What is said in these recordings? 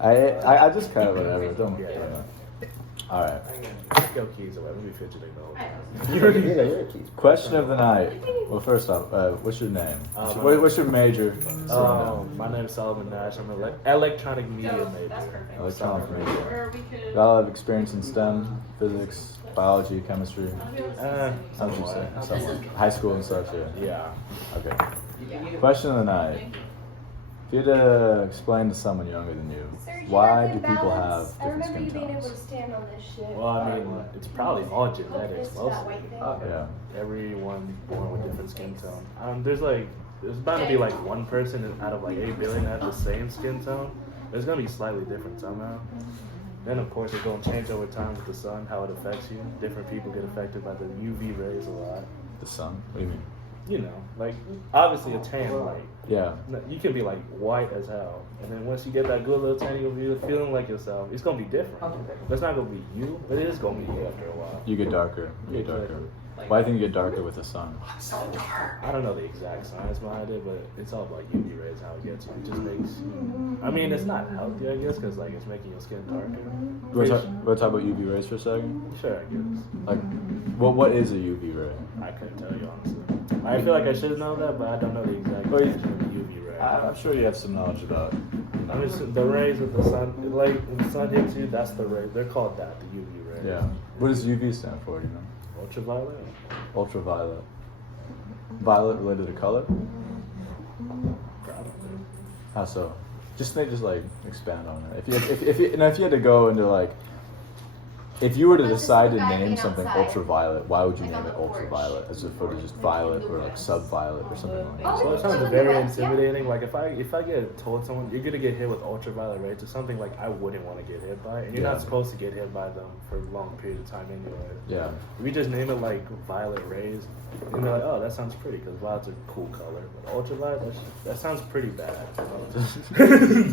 I just kind of whatever. Don't. Yeah. All right. Go keys away. We'll be fidgeting the whole time. You're a keys. Question of the night. Well, first off, what's your name? What's your major? My name is Solomon Nash. I'm an electronic media major. Electronic major. Got a lot of experience in STEM, physics, biology, chemistry. Some would say. Some. High school and such. Yeah. Okay. Question of the night. If you had to explain to someone younger than you, why do people have different skin tones? Well, I mean, it's probably all genetics mostly. Yeah. Everyone born with different skin tone. There's bound to be like one person out of like 8 billion that has the same skin tone. It's gonna be slightly different somehow. Then of course it's gonna change over time with the sun, how it affects you. Different people get affected by the UV rays a lot. The sun? What do you mean? You know, like obviously a tan light. Yeah. You can be like white as hell, and then once you get that good little tan, you'll be feeling like yourself. It's gonna be different. It's not gonna be you, but it is gonna be you after a while. You get darker. You get darker. Why do you think you get darker with the sun? I don't know the exact science behind it, but it's all like UV rays how it gets you. It just makes. I mean, it's not healthy, I guess, because like it's making your skin darker. We'll talk about UV rays for a second. Sure, I guess. Like, well, what is a UV ray? I couldn't tell you honestly. I feel like I should know that, but I don't know the exact definition of UV ray. I'm sure you have some knowledge about. I mean, the rays of the sun, like when the sun hits you, that's the ray. They're called that, the UV rays. Yeah. What does UV stand for? You know. Ultraviolet. Ultraviolet. Violet related to color? Probably. How so? Just like expand on it. If you had to go into like, if you were to decide to name something ultraviolet, why would you name it ultraviolet as opposed to just violet or like subviolet or something like that? So it sounds very intimidating. Like if I get told someone you're gonna get hit with ultraviolet rays, it's something like I wouldn't want to get hit by, and you're not supposed to get hit by them for a long period of time anyway. Yeah. If we just name it like violet rays, and they're like, oh, that sounds pretty because violet's a cool color. But ultraviolet, that sounds pretty bad.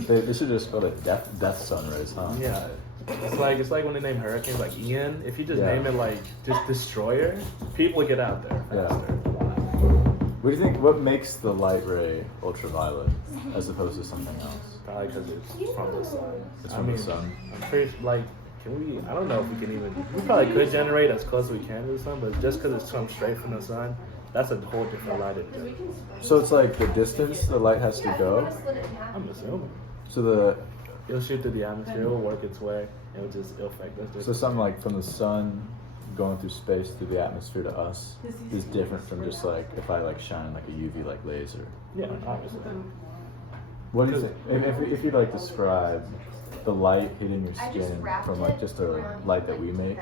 They should just call it death sun rays, huh? Yeah. It's like when they name hurricanes like Ian. If you just name it like just destroyer, people get out there faster. What do you think? What makes the light ray ultraviolet as opposed to something else? Probably because it's from the sun. It's from the sun. I'm pretty like. Can we? I don't know if we can even. We probably could generate as close as we can to the sun, but just because it's come straight from the sun, that's a whole different light. So it's like the distance the light has to go. I'm assuming. So it'll shoot through the atmosphere. It'll work its way. It'll affect us. So something like from the sun going through space through the atmosphere to us is different from just like if I like shine like a UV like laser. Yeah, obviously. What do you think? If you like describe the light hitting your skin from like just a light that we make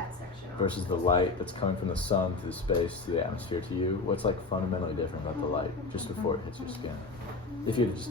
versus the light that's coming from the sun through space to the atmosphere to you, what's like fundamentally different about the light just before it hits your skin? If you just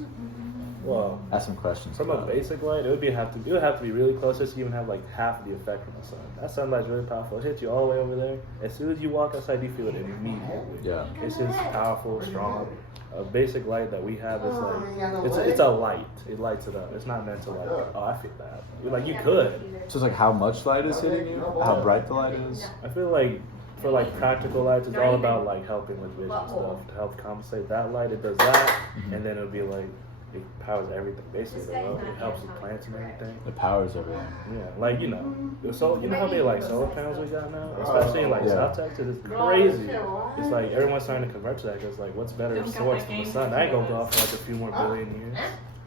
ask some questions. From a basic light, it would have to be really close just to even have like half of the effect from the sun. That sunlight's really powerful. It hits you all the way over there. As soon as you walk outside, you feel it immediately. Yeah. It's just powerful, strong. A basic light that we have is like it's a light. It lights it up. It's not meant to like, oh, I feel that. Like you could. So it's like how much light is hitting you, how bright the light is. I feel like for like practical lights, it's all about like helping with vision stuff to help compensate that light. It does that, and then it'll be like it powers everything basically. It helps with plants and everything. It powers everything. Yeah, like you know how many like solar panels we got now, especially in like South Texas. It's crazy. It's like everyone's starting to convert to that because like what's better source than the sun? That ain't gonna go off for like a few more billion years.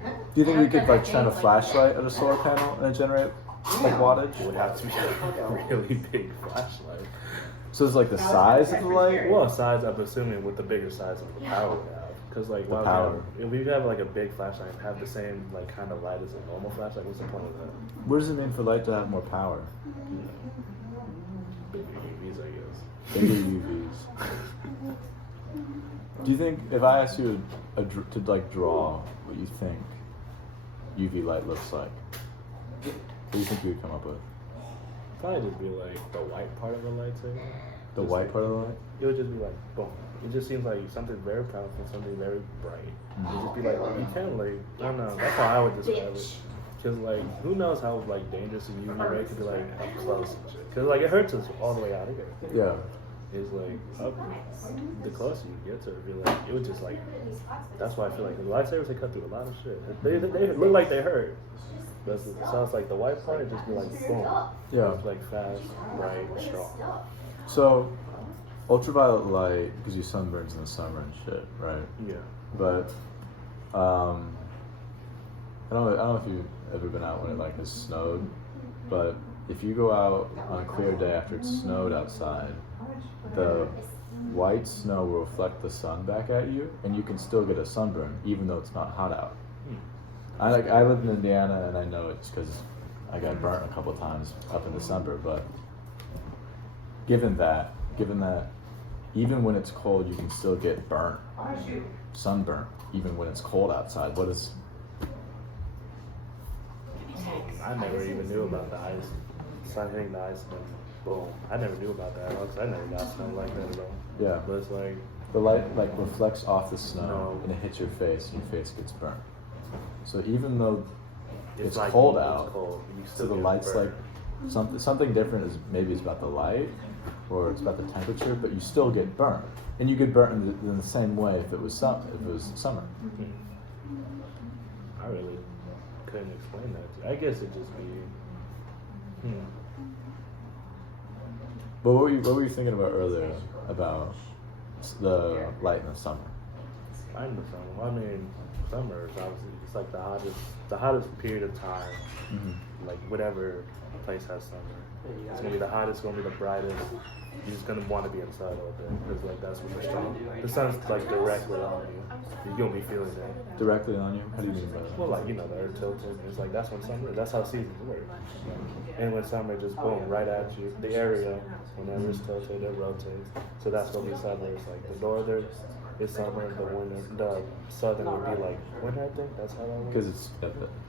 Do you think we could like shine a flashlight at a solar panel and generate like wattage? It would have to be a really big flashlight. So it's like the size of the light? Well, size, I'm assuming with the bigger size of the power we have. Because like, if we have like a big flashlight and have the same like kind of light as a normal flashlight, what's the point of that? What does it mean for light to have more power? Bigger UVs, I guess. Bigger UVs. Do you think if I asked you to like draw what you think UV light looks like, what do you think you would come up with? Probably just be like the white part of the lightsaber. The white part of the light? It would just be like boom. It just seems like something very powerful, something very bright. It would just be like you can't like I don't know. That's how I would describe it. Cause like who knows how like dangerous a UV ray could be like up close and shit. Cause like it hurts us all the way out here. Yeah. is like up. The closer you get to it, feel like it was just like. That's why I feel like the lightsabers they cut through a lot of shit. They look like they hurt. But it sounds like the white part it just be like boom. Yeah. It's like fast, bright, strong. So, ultraviolet light gives you sunburns in the summer and shit, right? Yeah. But I don't know if you've ever been out when it like has snowed, but if you go out on a clear day after it's snowed outside, the white snow will reflect the sun back at you, and you can still get a sunburn even though it's not hot out. I live in Indiana, and I know it's because I got burnt a couple of times up in December. But given that, even when it's cold, you can still get burnt, sunburnt, even when it's cold outside. What is? I never even knew about the ice. Sun hitting the ice, and boom. I never knew about that because I never got snow like that at all. Yeah. But it's like The light like reflects off the snow No. and it hits your face, and your face gets burnt. So even though it's like cold it's out, cold, you so still the get light's burned. like something different is maybe it's about the light or it's about the temperature, but you still get burnt, and you get burnt in the same way if it was summer. I really couldn't explain that. To you. I guess it just be. But what were you thinking about earlier about the light in the summer? I know summer. Well, I mean, summer is obviously it's like the hottest period of time. Mm-hmm. Like whatever place has summer, it's gonna be the hottest, gonna be the brightest. You're just gonna want to be inside all day because like that's what the sun. The sun's like directly on you. You're gonna be feeling that. Directly on you? How do you mean by that? Well, like, you know, the earth tilted. It's like, that's when summer, that's how seasons work. And when summer just boom, right at you, the area, whenever it's tilted, it rotates. So that's what we summer. It's like the northern is summer, the winter, the southern would be like winter, I think. That's how that works. Because it's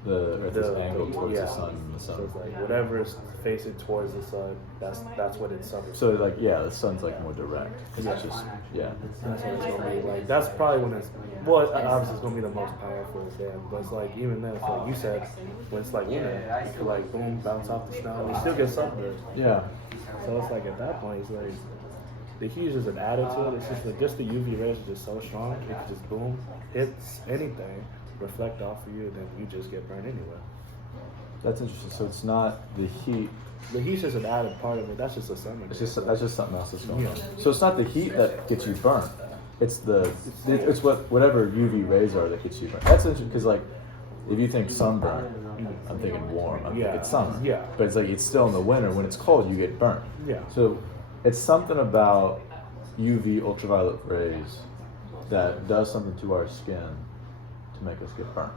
the earth is angled towards the sun in the So summer. it's like whatever is facing towards the sun, that's what it's summer. So like the sun's like more direct. 'Cause it's just That's what it's gonna be like. That's probably when it's obviously it's gonna be the most powerful again. But it's like even then, it's like you said, when it's like winter, you could like boom, bounce off the snow, you still get sunburned. Yeah. So it's like at that point, it's like the heat is just an attitude. It's just like just the UV rays are just so strong. It can just boom, hits anything, reflect off of you, then you just get burned anyway. That's interesting. So it's not the heat. The heat's just an added part of it. That's just a summer. That's just something else that's going on. Yeah. So it's not the heat that gets you burnt. It's it's whatever UV rays are that gets you burnt. That's interesting because like if you think sunburn, I'm thinking warm. I'm thinking summer. Yeah. But it's like it's still in the winter. When it's cold, you get burnt. Yeah. So it's something about UV ultraviolet rays that does something to our skin to make us get burnt.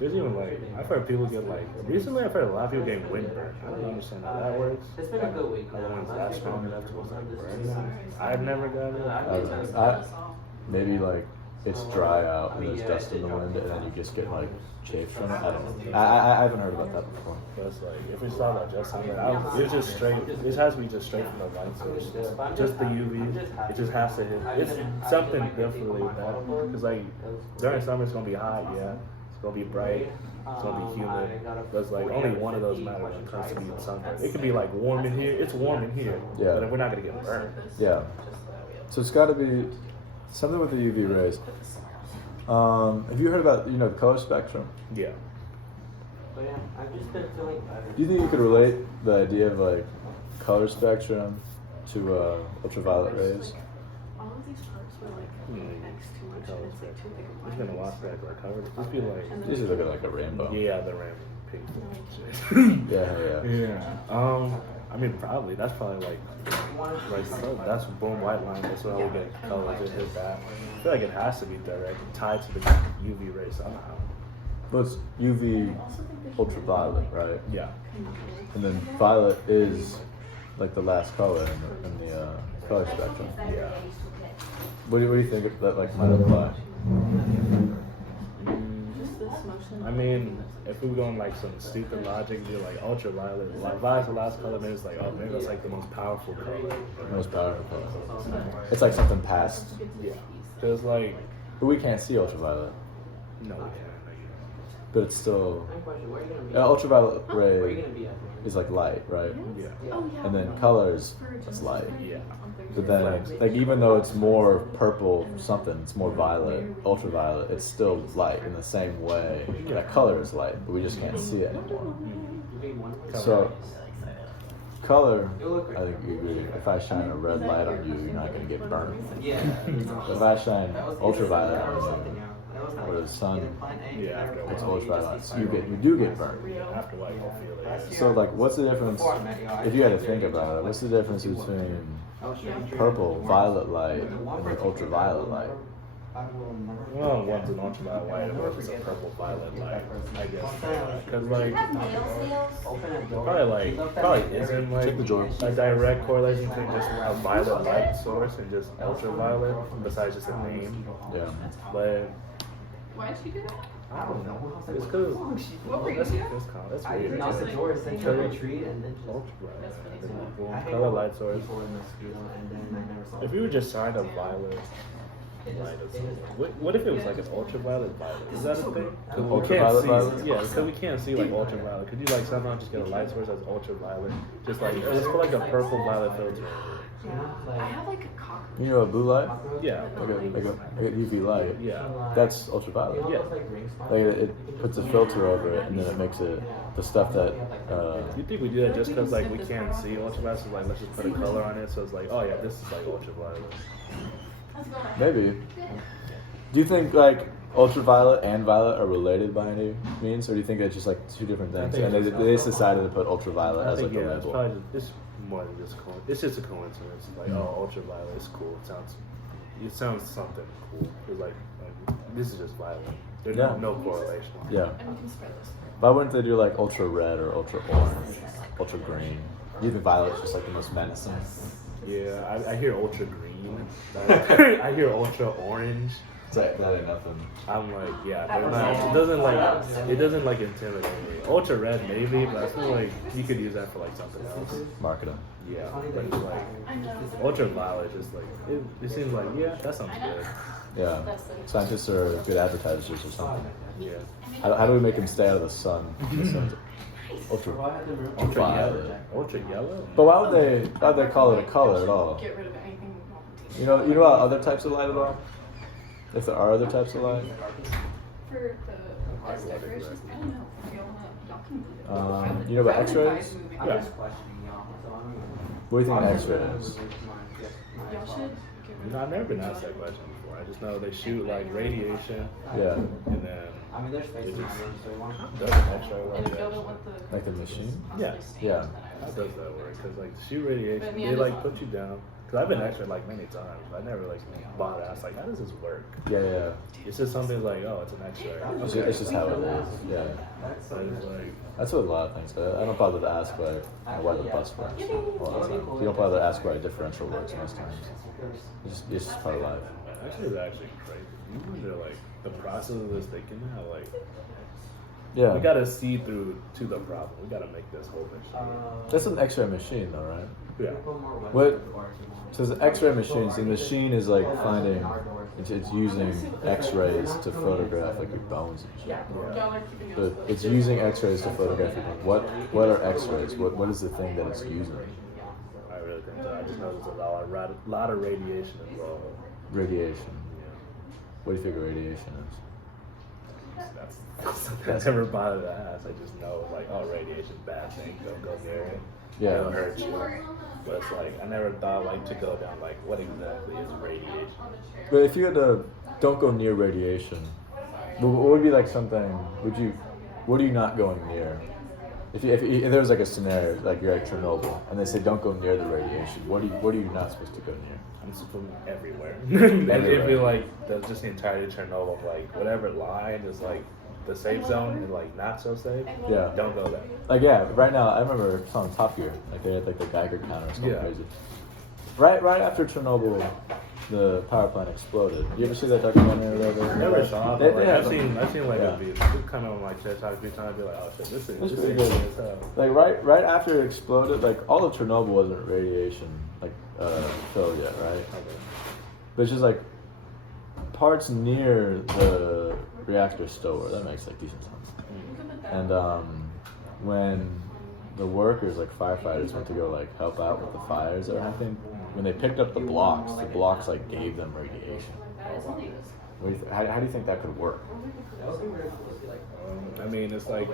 There's even like I've heard people get like recently I've heard a lot of people getting windburn. I don't understand how that works. It's been a good week. How the wind's that strong enough to like burn them. I've never got it. Maybe like it's dry out and there's dust in the wind and then you just get like chafe from it. I don't know. I haven't heard about that before. But it's like if it's not like just something, it's just straight. It has to be just straight from the light source. Just the UV. It just has to hit. It's something definitely that because like during summer it's gonna be hot. Yeah. It's gonna be bright. It's gonna be humid. But it's like only one of those matters when it comes to being sunburned. It could be like warm in here. It's warm in here. Yeah. But we're not gonna get burned. Yeah. So it's got to be something with the UV rays. Have you heard about the color spectrum? Yeah. But yeah, I've just been feeling better. Do you think you could relate the idea of like color spectrum to ultraviolet rays? All of these parts were like next to each other. It's like too big of It's gonna watch that like covered. Just be like. These are looking like a rainbow. Yeah, the random pink. Yeah. Yeah. I mean, probably. That's probably like that's boom, white line. That's how we get colors. It hit that. I feel like it has to be direct, tied to the UV rays somehow. But it's UV ultraviolet, right? Yeah. And then violet is like the last color in the color spectrum. Yeah. What do you think that like might apply? just this motion. I mean, if we were going like some stupid logic, you're like ultraviolet. Like violet's the last color, then it's like, oh, maybe that's like the most powerful color. Most powerful color. It's like something past. Yeah. Cause like, But we can't see ultraviolet. no, we can't. but it's still I have a question. Where are you gonna be? ultraviolet Where are you ray gonna be at? is like light, right? Yeah. Oh, yeah. And then colors is light. Yeah. But then, like, even though it's more purple something, it's more violet, ultraviolet, it's still light in the same way that color is light, but we just can't see it anymore. So, color, I think you agree. If I shine a red light on you, you're not going to get burned. Yeah. But if I shine ultraviolet on you, or the sun, Yeah, after a it's while. ultraviolet, so you do get burned. After a while, you'll feel it. Yeah. So, like, what's the difference, if you had to think about it, what's the difference between purple, violet light, and the ultraviolet light? Well, one's an ultraviolet light, and one's a purple violet light, I guess. Because like, probably isn't like Check the drawer. a direct correlation between just a violet light source and just ultraviolet, besides just a name. Yeah. But Why did she do that? I don't know. It's because What were you that's doing? that's weird. Knock the door, send you a retreat, and then just. Ultraviolet, color light source. If you were just shine a violet light, what if it was like an ultraviolet violet? Is that a thing? 'Cause we can't Ultraviolet see, violet? yeah, because we can't see like ultraviolet. Could you like somehow just get a light source that's ultraviolet? Just like let's put like a purple violet filter. I have like a cock. You know a blue light? Yeah. Okay, like a UV light. Yeah. That's ultraviolet. Yeah. Like it puts a filter over it, and then it makes it the stuff that. You think we do that just because like we can't see ultraviolet? So like let's just put a color on it, so it's like, oh yeah, this is like ultraviolet. Maybe. Do you think like ultraviolet and violet are related by any means, or do you think it's just like two different things? think And it's they just decided to put ultraviolet I as think like a yeah, it's label. probably just, it's more than just it's just a coincidence. Like oh, ultraviolet is cool. It sounds something cool. It's like this is just violet. There's Yeah. no correlation. Yeah. And we can spread this. Why wouldn't they do like ultra red or ultra orange, ultra green? Do you think violet's just like the most menacing? Yeah, I hear ultra green. I hear ultra orange. That ain't nothing. I'm like, yeah, they're not, it doesn't like intimidate me. Ultra red maybe, but I feel like you could use that for like something else. Marketing. Yeah, but it's like ultraviolet, just like it seems like yeah, that sounds good. Yeah. Scientists are good advertisers or something. Yeah, How do we make them stay out of the sun? Ultra ultra violet. yellow, ultra yellow. But why'd they call it a color at all? Get rid of anything. You know about other types of light at all? If there are other types of light? For the decorations, I don't know. If y'all wanna- y'all can- You know about I would advise X-rays? moving. Yeah. What do you think of X-rays? Y'all should get rid You know, I've never been asked that question before. I just know they shoot like radiation, Yeah. and then I mean, there's space around them, so why not? does an X-ray And like if y'all don't that? want the Like the machine? Yeah. Yeah. How does that work? Because like shoot radiation, But in the they end, like it's put you down. Because I've been X-rayed like many times. I never like bothered. I was like, how does this work? Yeah. It's just something like, oh, it's an X-ray. It's just how it is. Yeah. So it's like, That's what a lot of things. I don't bother to ask why the bus works a lot of times. You don't bother to ask why a differential works most times. It's just part of life. actually, it's actually crazy. You wonder like the process of this thinking now, like Yeah. we gotta see through to the problem. We gotta make this whole machine. That's an X-ray machine, though, right? Yeah. What? So it's an X-ray machine. So the machine is like finding, it's using X-rays to photograph like your bones and shit. Y'all are keeping it. But it's using X-rays to photograph your bones. What are X-rays? What is the thing that it's using? I really think so. I just know there's a lot of radiation involved. Radiation. Yeah. What do you think radiation is? That's something I never bothered to ask. I just know like, oh, radiation, bad thing. Don't go near it. Yeah. It'll hurt you. But it's like I never thought like to go down like what exactly is radiation. But if you had to, don't go near radiation. What would be like something? What are you not going near? If there was like a scenario like you're at Chernobyl and they say don't go near the radiation, what are you not supposed to go near? I'm just from everywhere. Everywhere. It'd be like just the entirety of Chernobyl, like whatever line is like the safe zone and like not so safe. Yeah. Don't go there. Like yeah, right now I remember on Top Gear, like they had like the Geiger counters going Yeah. crazy. Right after Chernobyl, the power plant exploded. You ever see that documentary or whatever? Never saw, They- but like, they I've have- seen like yeah. a video. It kind of on my chest out a few times. Be like, oh shit, this It's is pretty good. as hell. Like right after it exploded, like all of Chernobyl wasn't radiation like filled yet, right? Okay. But it's just like parts near the reactor store. That makes like decent sense. You could put that. And when the workers, like firefighters, went to go like help out with the fires that were happening, when they picked up the blocks like gave them radiation. What do you how do you think that could work? I mean, it's like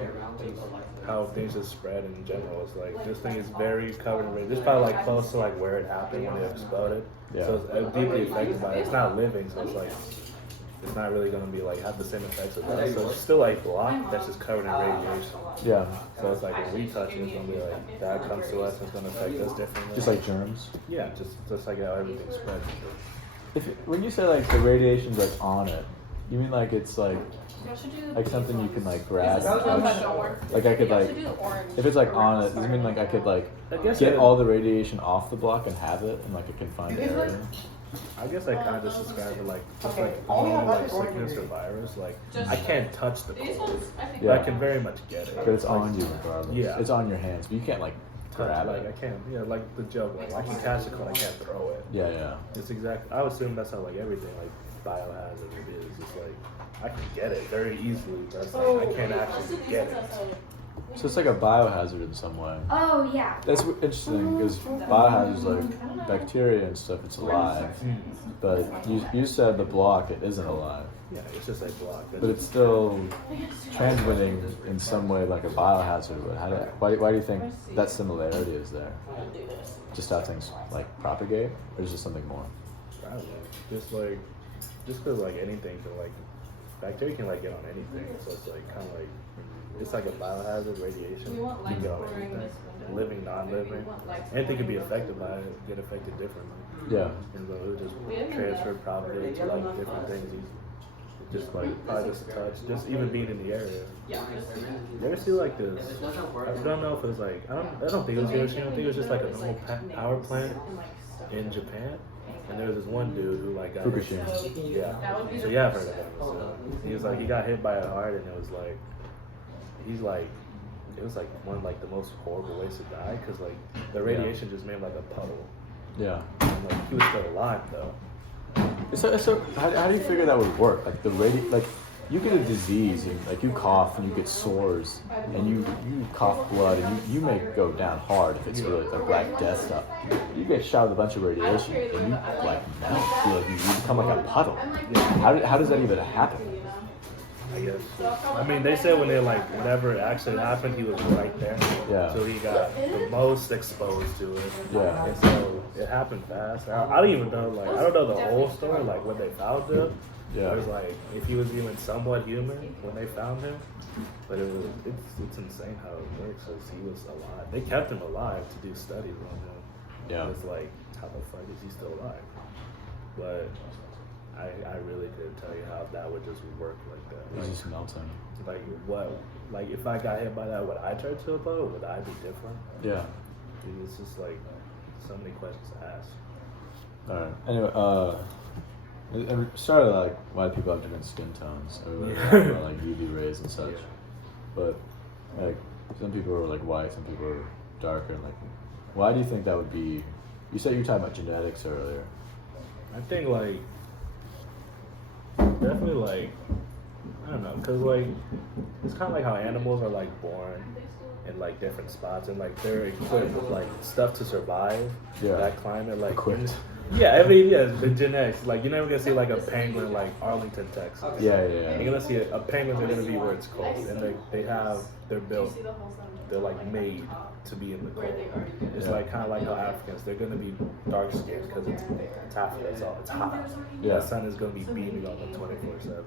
how things just spread in general. It's like this thing is very covered in radiation. This is probably like close to like where it happened when it exploded. Yeah. So it's deeply affected by it. It's not living, so it's like it's not really gonna be like have the same effects as us. So it's still like block that's just covered in radiation. Yeah. So it's like when we touch it, it's gonna be like that comes to us and it's gonna affect us differently. Just like germs. yeah, just like how everything spreads. When you say like the radiation's like on it, you mean like it's like something you can like grab and touch? Like I could like, if it's like on it, does it mean like I could like I guess get it- all the radiation off the block and have it in like a confined area? I guess I kind of just describe it like just like normal like sickness or virus. Like I can't touch the These cold, ones, I think. but I can very much get it. But it's on you regardless. Yeah. It's on your hands, but you can't like touch, grab like it. I can't. Yeah, like the joke. Like I can catch the cold, I can't throw it. Yeah, yeah. It's exact. I would assume that's how like everything like biohazard it is. It's like I can get it very easily, but it's like, I can't actually get it. So it's like a biohazard in some way. Oh yeah. That's interesting because biohazards like bacteria and stuff, it's alive. But you said the block, it isn't alive. Yeah, it's just like block. But it's still transmitting in some way like a biohazard would. Why do you think that similarity is there? Just how things like propagate, or is there something more? I don't know. Just because like anything can like bacteria can like get on anything, so it's like kind of like it's like a biohazard radiation. We want You can get on lights blurring anything, this window. living, non-living. Anything can be affected by it, get affected differently. Yeah. And so it would just transfer, propagate to like different things. Just like probably just a touch, just even being in the area. Yeah. You ever see like this? I don't know if it was like I don't think it was Hiroshima. I think it was just like a normal power plant in Japan. And there was this one dude who like got Fukushima. Yeah. So yeah, I've heard of him. So he was like he got hit by a heart, and it was like it was like one of like the most horrible ways to die because like the radiation just made like a puddle. Yeah. And like he was still alive though. So how do you figure that would work? Like like you get a disease and like you cough and you get sores and you cough blood and you may go down hard if it's really like Black Death stuff. You get shot with a bunch of radiation and you like melt. You become like a puddle. How does that even happen? I guess. I mean, they said when whenever it actually happened, he was right there. Yeah. So he got the most exposed to it. Yeah. And so it happened fast. I don't even know, I don't know the whole story, like when they found him. Yeah. It was like, if he was even somewhat human when they found him. But it's insane how it works, because he was alive. They kept him alive to do studies on him. Yeah. It's like, how the fuck is he still alive? But I really couldn't tell you how that would just work like that. It's just melting. Like what? Like if I got hit by that, would I try to upload? Would I be different? Yeah. It's just like so many questions to ask. Alright. Anyway, it started like why people have different skin tones. Everybody was talking about like UV rays and such. But like some people are like white, some people are darker. And like, why do you think that would be? You said you were talking about genetics earlier. I think like definitely like I don't know, cause like it's kind of like how animals are like born in like different spots and like they're equipped with like stuff to survive that climate. Like Equipped. Yeah, I mean, yeah, the genetics. Like you're never gonna see like a penguin like Arlington, Texas. Yeah. You're gonna see a penguin's gonna be where it's cold, and they're built, they're like made to be in the cold. It's like kind of like how Africans, they're gonna be dark skinned because it's Africa, it's hot. Yeah. The sun is gonna be beaming on them 24/7.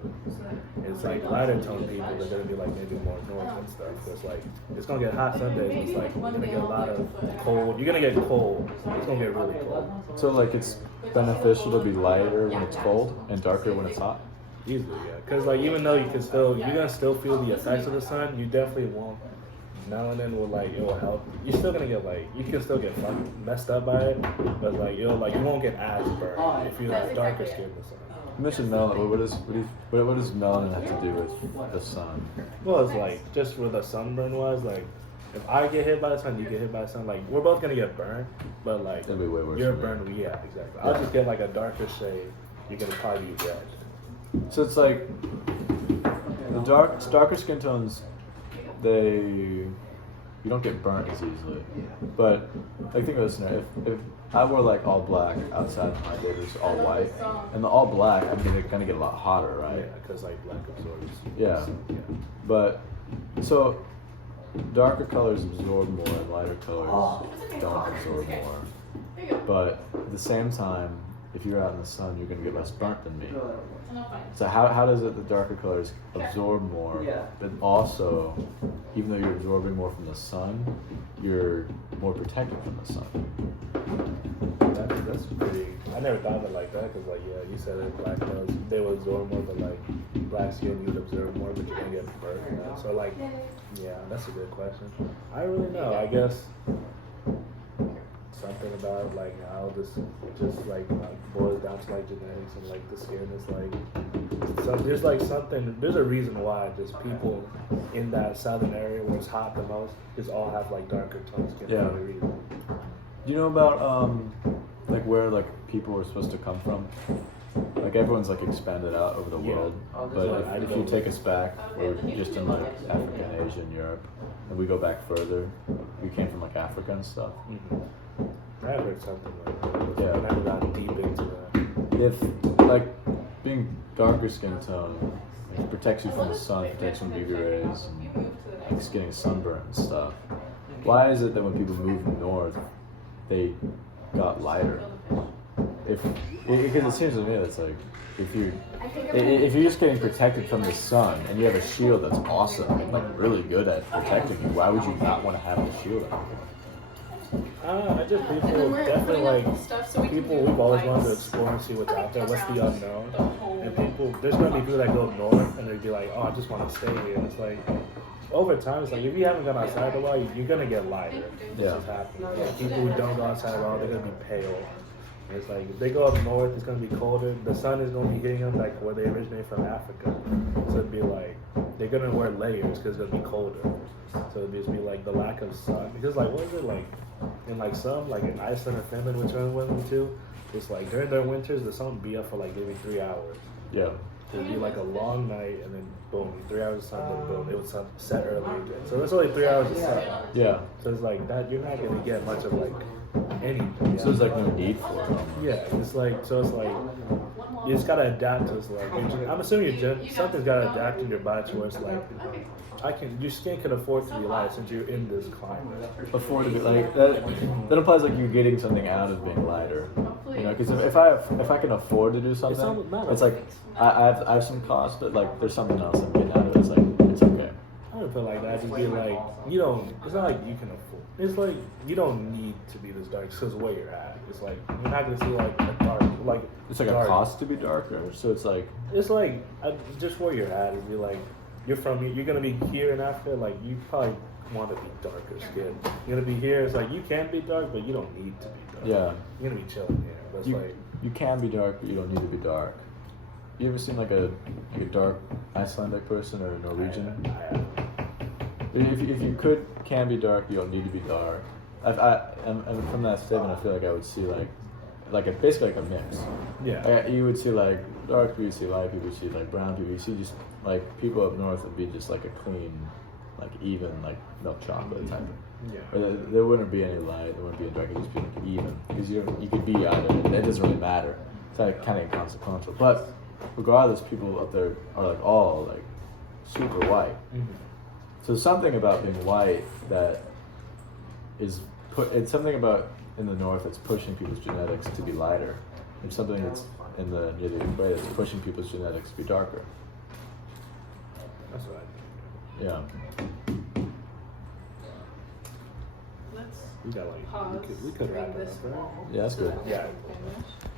It's like lighter tone people, they're gonna be like maybe more north and stuff. So it's like it's gonna get hot some days. It's like you're gonna get a lot of cold. You're gonna get cold. It's gonna get really cold. So like it's beneficial to be lighter when it's cold and darker when it's hot? Easily, yeah. Because like even though you're gonna still feel the effects of the sun, you definitely won't. Melanin will it will help. You're still gonna get you can still get messed up by it, but you won't get as burned if you have darker skin than sun. You mentioned melanin. What does melanin have to do with the sun? Well, it's just where the sunburn was, if I get hit by the sun, you get hit by the sun, we're both gonna get burned, but That'd be way worse. you're for me. burned, yeah, exactly. I'll just get a darker shade, you're gonna probably be red. So it's like darker skin tones, you don't get burnt as easily. But like think of this scenario: if I wore like all black outside, my neighbors all white, and the all black, I mean, they're gonna get a lot hotter, right? Yeah, because like black absorbs. Yeah. But so darker colors absorb more, and lighter colors don't absorb more. But at the same time, if you're out in the sun, you're gonna get less burnt than me. So how does it the darker colors absorb more, but also, even though you're absorbing more from the sun, you're more protected from the sun? That's pretty. I never thought of it like that because, like, yeah, you said it. Black colors they would absorb more, but like black skin you would absorb more, but you're gonna get burnt. You know? So like, yeah, that's a good question. I don't really know. I guess something about like how this just like boils down to like genetics and like the skin is like. So there's like something. There's a reason why just people in that southern area where it's hot the most just all have like darker toned skin. Yeah. For a reason. Do you know about like where like people were supposed to come from? Like everyone's like expanded out over the world, but if you take us back, we're just in like Africa, and Asia, and Europe, and we go back further, we came from like Africa and stuff. Mm-hmm. I heard something like that. Yeah. I never got deep into that. If like being darker skin tone it protects you from the sun, protects from UV rays, and like getting sunburn and stuff. Why is it that when people move north, they got lighter? Because it seems to me that's like if you're just getting protected from the sun and you have a shield that's awesome and like really good at protecting you, why would you not want to have the shield on? I just people definitely like people we've always wanted to explore and see what's out there, what's the unknown. And people there's gonna be people that go north and they'd be like, oh, I just want to stay here. And it's like over time, it's like if you haven't gone outside a while, you're gonna get lighter. Yeah. This is happening. Like, people who don't go outside at all, they're gonna be pale. And it's like if they go up north, it's gonna be colder. The sun is gonna be hitting them like where they originate from Africa. So it'd be like they're gonna wear layers because it's gonna be colder. So it'd just be like the lack of sun. Because like what is it like in like some like in Iceland or Finland, which I went to, it's like during their winters the sun would be up for like maybe 3 hours. Yeah. So it'd be like a long night and then boom, 3 hours of sun, then boom, it would set early. So that's only 3 hours of sun. Yeah. So it's like that you're not gonna get much of like anything. So there's like no need for it. Yeah, it's like so it's like you just gotta adapt to. It's like I'm assuming something's gotta adapt in your body to where it's like your skin can afford to be light since you're in this climate. Afford to be like that implies like you're getting something out of being lighter. You know, because if I can afford to do something, it's like I have some cost, but like there's something else I'm getting out of it. It's like it's okay. I would feel like that. Just be like you don't. It's not like you can afford. It's like you don't need to be this dark because where you're at. It's like you're not gonna see like a dark like. It's like dark. a cost to be darker, so it's like. It's like just where you're at. It'd be like you're gonna be here in Africa. Like you probably want to be darker skinned. You're gonna be here. It's like you can be dark, but you don't need to be dark. Yeah. You're gonna be chilling here. That's like you can be dark, but you don't need to be dark. You ever seen like a dark Icelandic person or a Norwegian? I have. If you can be dark, you don't need to be dark. And from that statement, I feel like I would see basically like a mix. Yeah. You would see like dark people, you see light people, you see like brown people, you see just like people up north would be just like a clean, like even like milk chocolate type of. Yeah. Or there wouldn't be any light, there wouldn't be any dark, it'd just be like even because you could be either. It doesn't really matter. It's like kind of inconsequential. But regardless, people up there are like all like super white. Mm-hmm. So something about being white that is it's something about in the north that's pushing people's genetics to be lighter. There's something that's near the equator that's pushing people's genetics to be darker. That's what I think. Yeah. Let's We got like pause. we could wrap bring it this up, right? wall Yeah, that's so good. that we Yeah. can finish.